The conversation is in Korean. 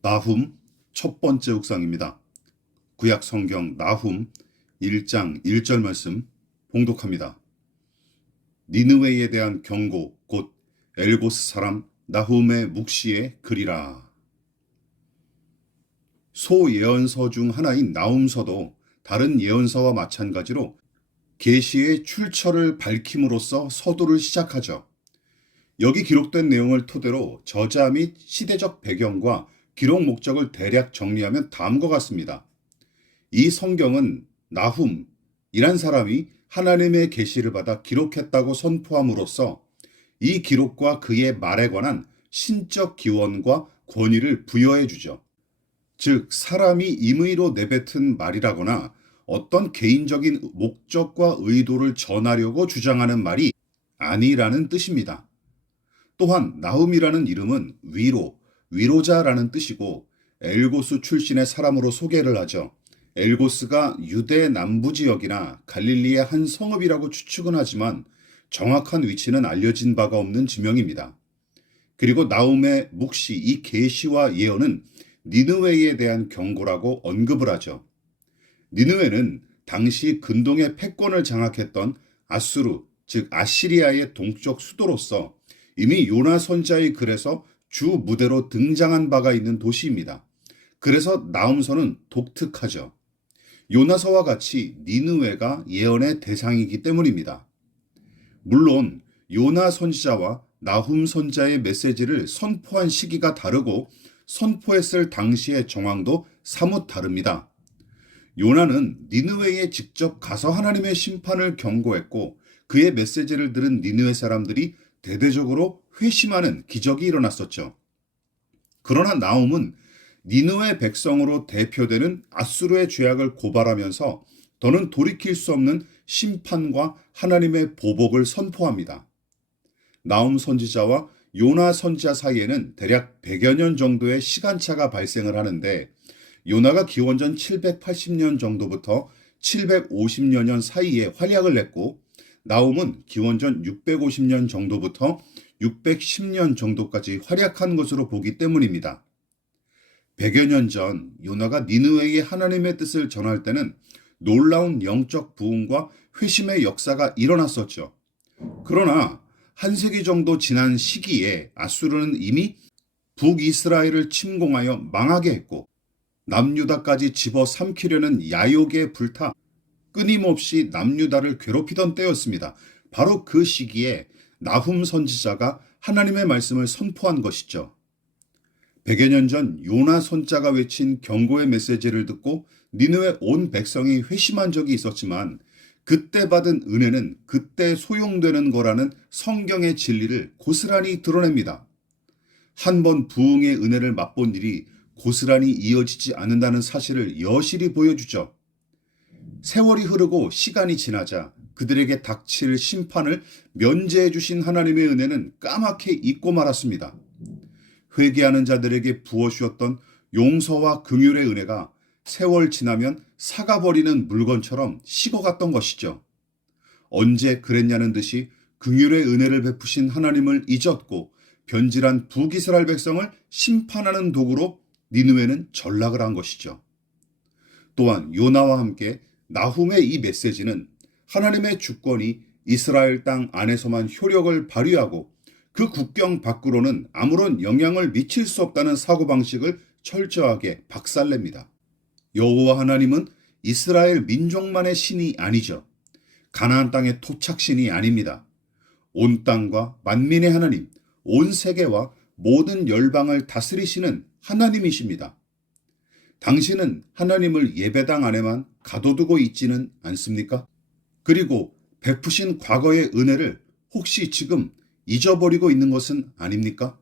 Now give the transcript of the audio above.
나훔 첫 번째 묵상입니다. 구약 성경 나훔 1장 1절 말씀 봉독합니다. 니느웨에 대한 경고 곧 엘고스 사람 나훔의 묵시의 글이라. 소예언서 중 하나인 나훔서도 다른 예언서와 마찬가지로 계시의 출처를 밝힘으로써 서두를 시작하죠. 여기 기록된 내용을 토대로 저자 및 시대적 배경과 기록 목적을 대략 정리하면 다음과 같습니다. 이 성경은 나훔이란 사람이 하나님의 계시를 받아 기록했다고 선포함으로써 이 기록과 그의 말에 관한 신적 기원과 권위를 부여해 주죠. 즉, 사람이 임의로 내뱉은 말이라거나 어떤 개인적인 목적과 의도를 전하려고 주장하는 말이 아니라는 뜻입니다. 또한 나훔이라는 이름은 위로자라는 뜻이고 엘고스 출신의 사람으로 소개를 하죠. 엘고스가 유대 남부 지역이나 갈릴리의 한 성읍이라고 추측은 하지만 정확한 위치는 알려진 바가 없는 지명입니다. 그리고 나훔의 묵시, 이 계시와 예언은 니느웨에 대한 경고라고 언급을 하죠. 니느웨는 당시 근동의 패권을 장악했던 아수르, 즉 아시리아의 동쪽 수도로서 이미 요나 선지자의 글에서 주 무대로 등장한 바가 있는 도시입니다. 그래서 나훔서는 독특하죠. 요나서와 같이 니느웨가 예언의 대상이기 때문입니다. 물론 요나 선지자와 나훔 선지자의 메시지를 선포한 시기가 다르고 선포했을 당시의 정황도 사뭇 다릅니다. 요나는 니느웨에 직접 가서 하나님의 심판을 경고했고 그의 메시지를 들은 니느웨 사람들이 대대적으로 회심하는 기적이 일어났었죠. 그러나 나훔은 니느웨 백성으로 대표되는 아수르의 죄악을 고발하면서 더는 돌이킬 수 없는 심판과 하나님의 보복을 선포합니다. 나훔 선지자와 요나 선지자 사이에는 대략 100여 년 정도의 시간차가 발생을 하는데 요나가 기원전 780년 정도부터 750여 년 사이에 활약을 냈고 나훔은 기원전 650년 정도부터 610년 정도까지 활약한 것으로 보기 때문입니다. 100여 년 전 요나가 니느웨에 하나님의 뜻을 전할 때는 놀라운 영적 부흥과 회심의 역사가 일어났었죠. 그러나 한 세기 정도 지난 시기에 아수르는 이미 북이스라엘을 침공하여 망하게 했고 남유다까지 집어삼키려는 야욕에 불타 끊임없이 남유다를 괴롭히던 때였습니다. 바로 그 시기에 나훔 선지자가 하나님의 말씀을 선포한 것이죠. 100여 년 전 요나 선자가 외친 경고의 메시지를 듣고 니느웨 온 백성이 회심한 적이 있었지만 그때 받은 은혜는 그때 소용되는 거라는 성경의 진리를 고스란히 드러냅니다. 한 번 부흥의 은혜를 맛본 일이 고스란히 이어지지 않는다는 사실을 여실히 보여주죠. 세월이 흐르고 시간이 지나자 그들에게 닥칠 심판을 면제해 주신 하나님의 은혜는 까맣게 잊고 말았습니다. 회개하는 자들에게 부어주었던 용서와 긍휼의 은혜가 세월 지나면 사가버리는 물건처럼 식어갔던 것이죠. 언제 그랬냐는 듯이 긍휼의 은혜를 베푸신 하나님을 잊었고 변질한 북이스라엘 백성을 심판하는 도구로 니느웨는 전락을 한 것이죠. 또한 요나와 함께 나훔의 이 메시지는 하나님의 주권이 이스라엘 땅 안에서만 효력을 발휘하고 그 국경 밖으로는 아무런 영향을 미칠 수 없다는 사고방식을 철저하게 박살냅니다. 여호와 하나님은 이스라엘 민족만의 신이 아니죠. 가나안 땅의 토착신이 아닙니다. 온 땅과 만민의 하나님, 온 세계와 모든 열방을 다스리시는 하나님이십니다. 당신은 하나님을 예배당 안에만 가둬두고 있지는 않습니까? 그리고 베푸신 과거의 은혜를 혹시 지금 잊어버리고 있는 것은 아닙니까?